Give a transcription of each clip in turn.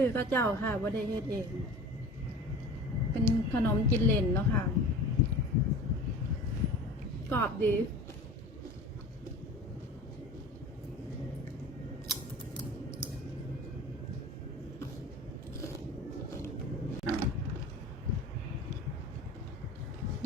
ซื้อก็เจ้าค่ะว่าได้เฮ็ดเอง เป็นขนมกินเล่นเนาะค่ะ กรอบดี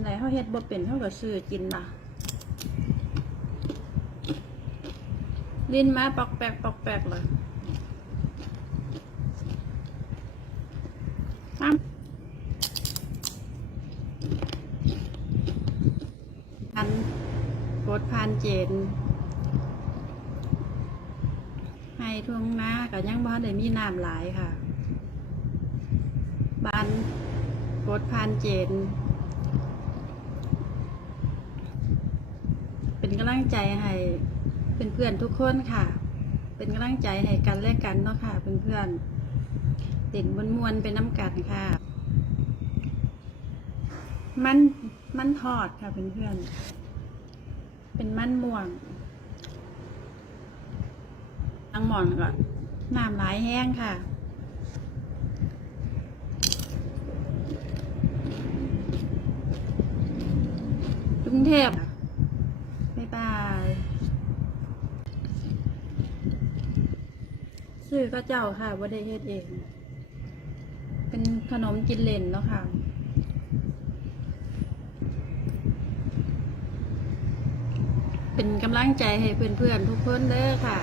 ไหนเขาเฮ็ดบ่เป็นเขาก็ซื้อกินล่ะลิ้นมาปอกแปกปอกแปกเลยอ้ำอันโค ดพานเจนให้ทวงนากับยังบ้านได้มีน้ำหลายค่ะบ้านโคดพานเจนเป็นกำลังใจให้เป็นเพื่อนๆทุกคนค่ะ เป็นกำลังใจให้กันและกันเนาะค่ะเพื่อนๆติดมวนมวนๆเป็นน้ำกันค่ะ มันมันทอดค่ะเพื่อนๆ เป็นมันม่วงตังหมอนก่อนน้ำหลายแห้งค่ะกรุงเทพบ๊ายบายซื้อก็เจ้าค่ะว่าได้เฮ็ดเอง เป็นขนมกินเล่นเนาะค่ะ เป็นกำลังใจให้เพื่อนๆทุกคนเด้อค่ะ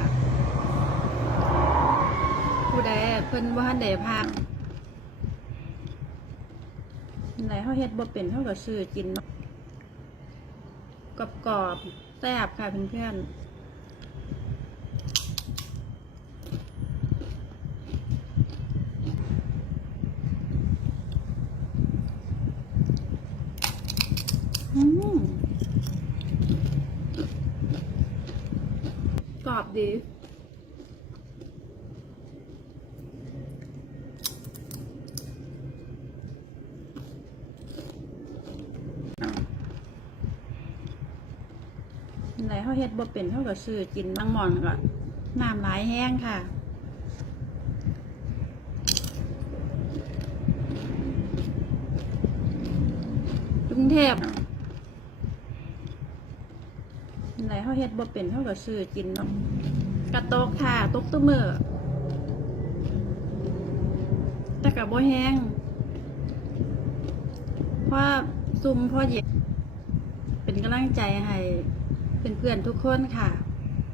ผู้ใดเพื่อนว่าเด้พาไหนเขาเฮ็ดบ่เป็นเขาก็ซื้อกินกรอบกรอบๆแซ่บค่ะเพื่อนๆอืมกรอบ ดี ไหนเขาเฮ็ดบ่เป็นเขาก็ซื้อกินบางหมอนก็น้ำหลายแห้งค่ะกรุงเทพ ไหนเขาเฮ็ดบ่เป็นเขาก็ซื้อกินเนาะกระโตกค่ะตกตุ้มือแต่กับบ่แห้งเพราะซุ่มพราะเย็นเป็นกำลังใจให้เพื่อนๆทุกคนค่ะ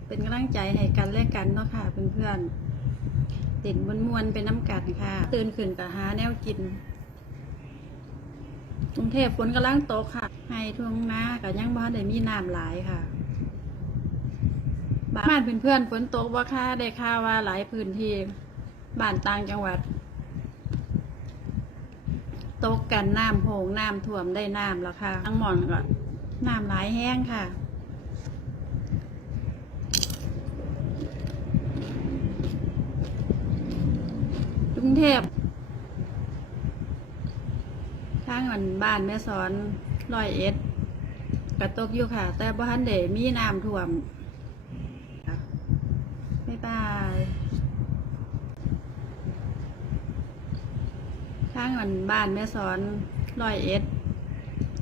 เป็นกำลังใจให้กันและกันเนาะค่ะเพื่อนๆติดมวนๆเป็นน้ำกันค่ะ ตื่นขึ้นแต่หาแนวกินกรุงเทพฝนกำลังตกค่ะ ให้ทุ่งนากับยังบ้านได้มีน้ำหลายค่ะ บ้านเพื่อนๆฝนตกว่าค่ะได้ข่าว่าหลายพื้นที่บ้านต่างจังหวัด ตกกันน้ำโหงน้ำท่วมได้น้ำแล้วค่ะทั้งหมอนก็น้ำหลายแห้งค่ะกรุงเทพทางอันบ้านแม่สอนร้อยเอ็ดกระตกอยู่ค่ะ แต่บ้านเดมีน้ำท่วม บายบายทางอันบ้านแม่สอนร้อยเอ็ด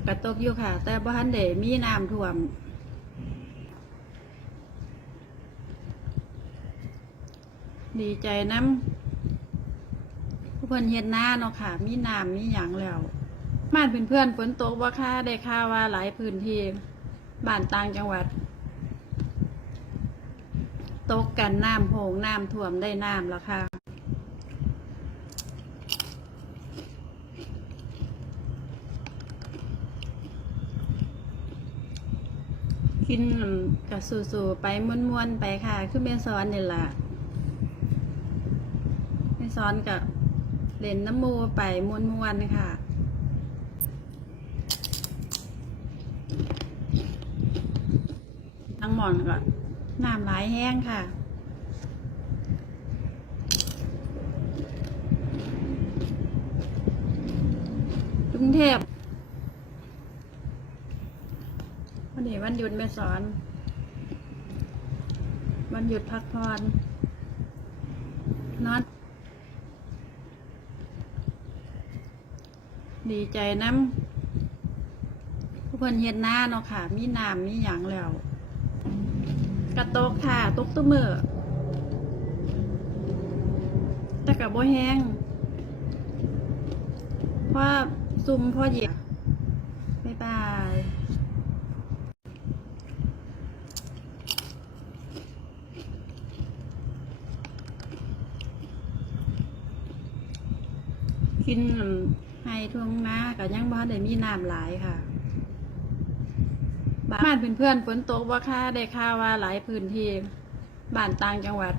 กระตกอยู่ค่ะ แต่บ้านเดมีน้ำท่วมดีใจน้ำผู้เพื่อนเฮ็ดหน้าเนาะค่ะ มีน้ำมีหยังแล้วบ้านเพื่อนๆฝนตกว่าค่ะได้ข่าวว่าหลายพื้นที่บ้านต่างจังหวัด ตกกันน้ำโหงน้ำท่วมได้น้ำแล้วค่ะกินกับสู่ๆไปม้วนๆไปค่ะ คือเมซอนนี่แหละเมซอนกับเล่นน้ำมูไปม้วนๆค่ะทั้งหมอนก็ น้ำไหลแห้งค่ะกรุงเทพวันนี้วันหยุดแม่สอน วันหยุดพักผ่อนนอนดีใจน้ำทุกคนเห็นหน้าเนาะค่ะ มีน้ำมีหยางแล้ว กระตกค่ะ ตกตุ้มือแต่กับบ่แห้งพราะซุ่มพ่อเหยียบบ๊ายบายกินให้ทุ่งนาก็ยังบ่ทันได้มีน้ำหลายค่ะ บ้านเพื่อนๆฝนตกว่าค่าได้ข่าวว่าหลายพื้นที่ บ้านต่างจังหวัด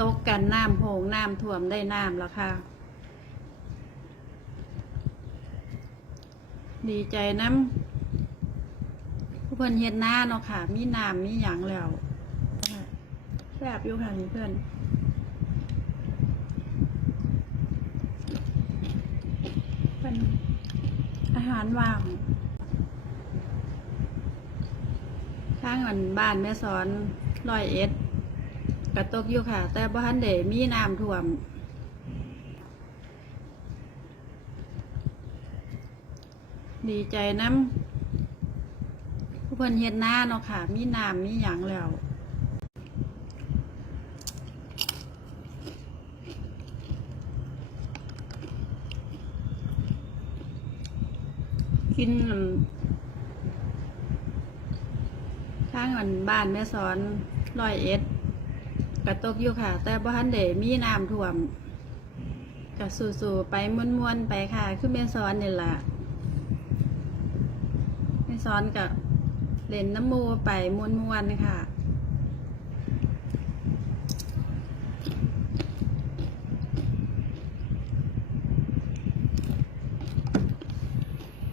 ตกกันน้ำโหงน้ำท่วมได้น้ำแล้วค่ะ ดีใจน้ำผู้เพื่อนเฮ็ดหน้าเนาะค่ะ มีน้ำมีหยังแล้วแซ่บอยู่ค่ะเพื่อนเป็น อาหารว่างข้างอันบ้านแม่สอนร้อยเอ็ดกระตกอยู่ค่ะ แต่บ้านเดมีน้ำท่วม ดีใจน้ำผู้เพิ่นเฮ็ดหน้าเนาะค่ะ มีน้ำมีหยังแล้ว กินข้างอันบ้านแม่สอนร้อยเอ็ดกระตกอยู่ค่ะ แต่บ้านเดมีน้ำท่วมก็สู่ๆไปม้วนๆไปค่ะ คือแม่สอนนี่แหละแม่สอนกับเล่นน้ำมูไปม้วนๆค่ะ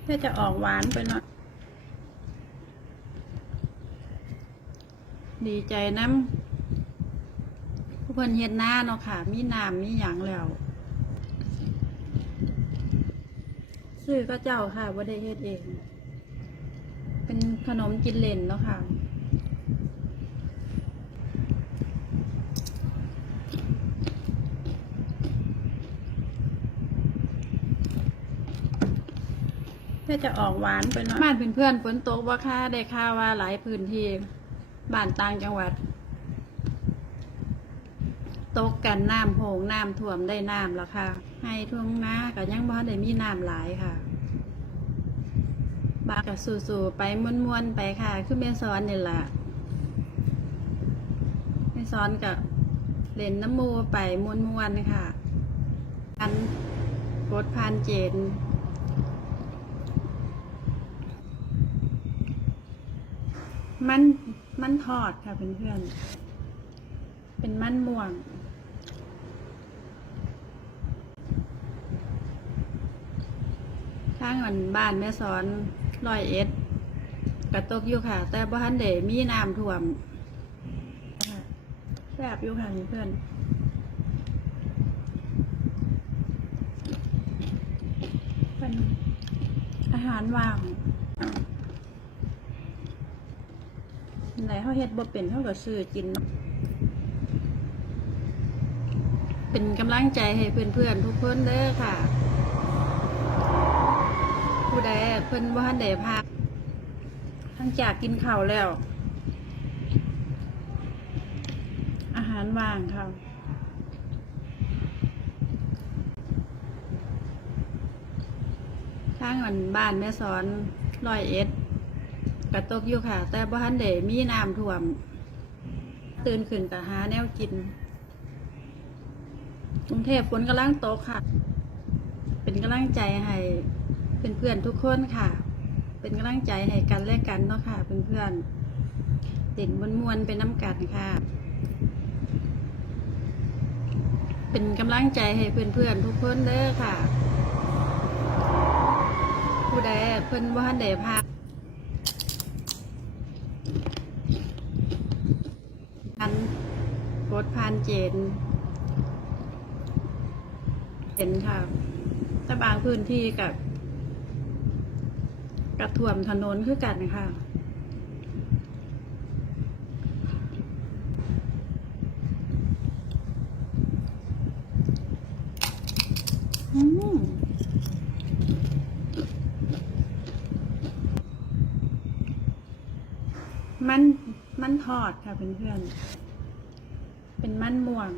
ถ้าจะออกหวานไปหน่อยดีใจน้ำผู้เพิ่นเห็นหน้าเนาะค่ะ มีน้ำมีหยางแล้วซื้อก็เจ้าค่ะว่าได้เฮ็ดเอง เป็นขนมกินเล่นเนาะค่ะ ถ้าจะออกหวานไปหน่อยบ้านเพื่อนๆฝนตกว่าค่าได้ข่าว่าหลายพื้นที่บ้านต่างจังหวัด ตกกันน้ำโหงน้ำท่วมได้น้ำแล้วค่ะ ให้ทุ่งนาก็ยังบ่ทันได้มีน้ำหลายค่ะบ้านก็สู่ๆไปม้วนๆไปค่ะ คือแม่สอนนี่แหละแม่สอนกับเล่นน้ำมูไปม้วนๆค่ะ อันกดพานเจน มันมันทอดค่ะเพื่อนๆ เป็นมันม่วงข้างอันบ้านแม่สอนร้อยเอ็ดกระตกอยู่ค่ะ แต่บ้านเดมีน้ำท่วมแซ่บอยู่ค่ะเพื่อนเป็นอาหารว่าง ไหน เขาเฮ็ดบ่เป็นเขาก็ซื้อกิน เป็นกำลังใจให้เพื่อนๆทุกคนเด้อค่ะ ผู้ใดเพิ่นบ่ทันได้พักทั้งจากกินข้าวแล้ว อาหารว่างค่ะข้างอันบ้านแม่สอนร้อยเอ็ด ระตกอยู่ค่ะ แต่บ้านเดมีน้ำท่วม ตื่นขึ้นแต่หาแนวกินกรุงเทพฝนกำลังตกค่ะ เป็นกำลังใจให้เพื่อนๆทุกคนค่ะ เป็นกำลังใจให้กันและกันเนาะค่ะเพื่อนๆเด่นมวนมวนๆเป็นน้ำกันค่ะ เป็นกำลังใจให้เพื่อนๆทุกคนเด้อค่ะ ผู้ใดเพิ่อนว่าเดพักานเจน เห็นค่ะแต่บางพื้นที่กับกระท่วมถนนคือกันค่ะ อืมัน มันทอดค่ะเพื่อนๆ เป็นมันม่วง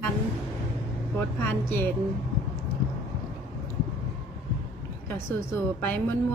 พันโพสต์พานเจนกับสู่ๆไปม่วน